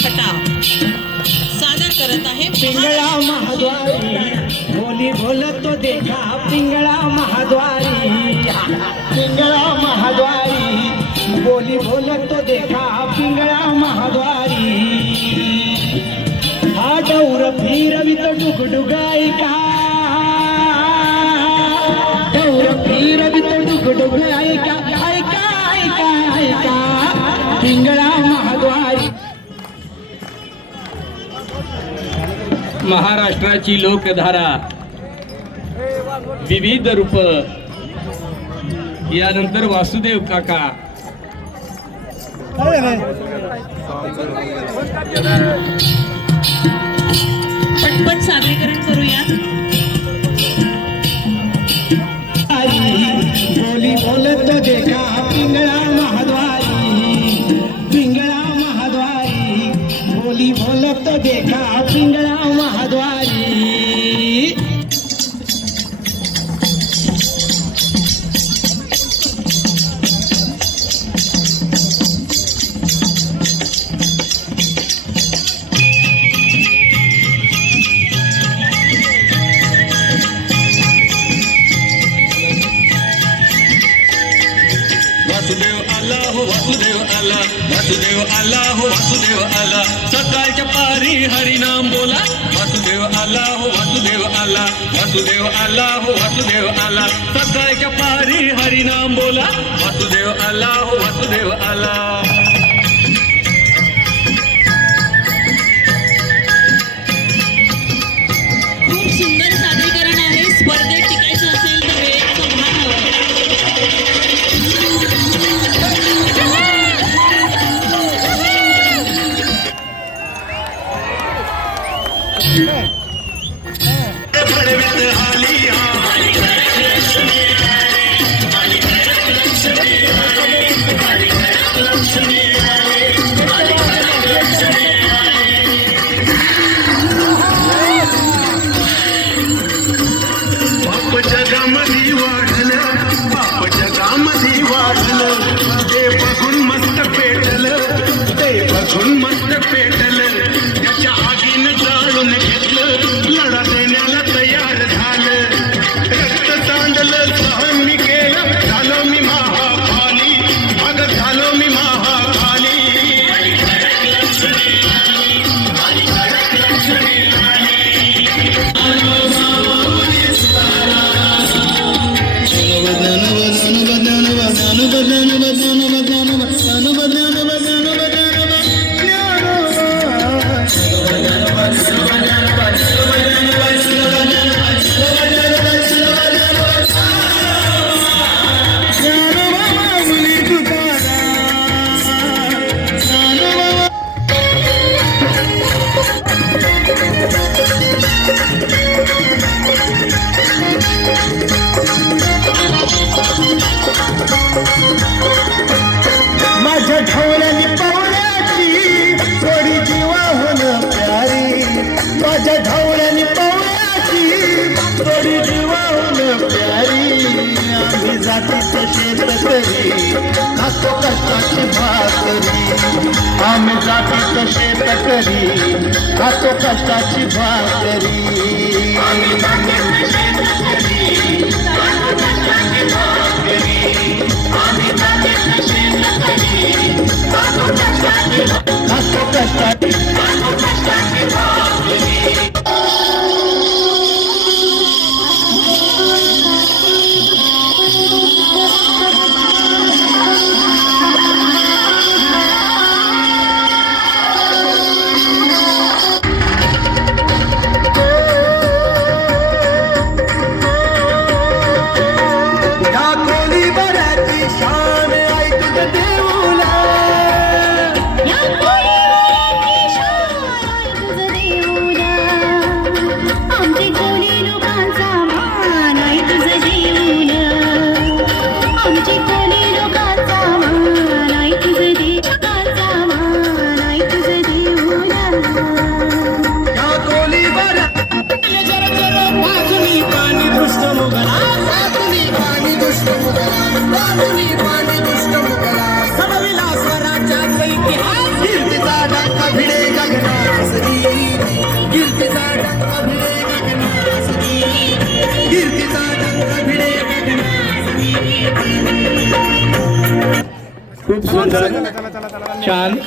छटा सादर करत आहे पिंगळा महाद्वारी बोली बोलत तो देखा पिंगळा महाद्वारी पिंगळा महाद्वारी बोली बोलत तो देखा पिंगळा महाद्वारी हा डौर फिरवित डुगडुगाई का डौर फिरवित डुगडुगाई का ऐका ऐका ऐका पिंगळा महाद्वारी महाराष्ट्राची लोकधारा विविध रूप यानंतर वासुदेव काका पटपट सादरीकरण करूया बोली बोलत देखा पिंगळा महाद्वारी पिंगळा महाद्वारी बोली बोलत देखा पिंगळा महाद्वारी वासुदेव आला हो वासुदेव आला सकाळच्या पारी हरिनाम बोला वासुदेव आला हो वासुदेव आला वासुदेव आला हो वासुदेव आला सकाळच्या पारी हरिनाम बोला वासुदेव आला हो वासुदेव आला खूप सुंदर सादरीकरण आहे स्पर्धेत टिकायचं असेल तर वेळेचं भान माझ्या ढवळ्यानी पवळ्याची थोडी जीवाहून प्यारी माझ्या ढवळ्यानी पवळ्याची थोडी जीवाहून प्यारी आम्ही जातीचं शेतकरी खातो कष्टाची भाकरी आम्ही जातीचं शेतकरी खातो कष्टाची भाकरी या खूप सुंदर छान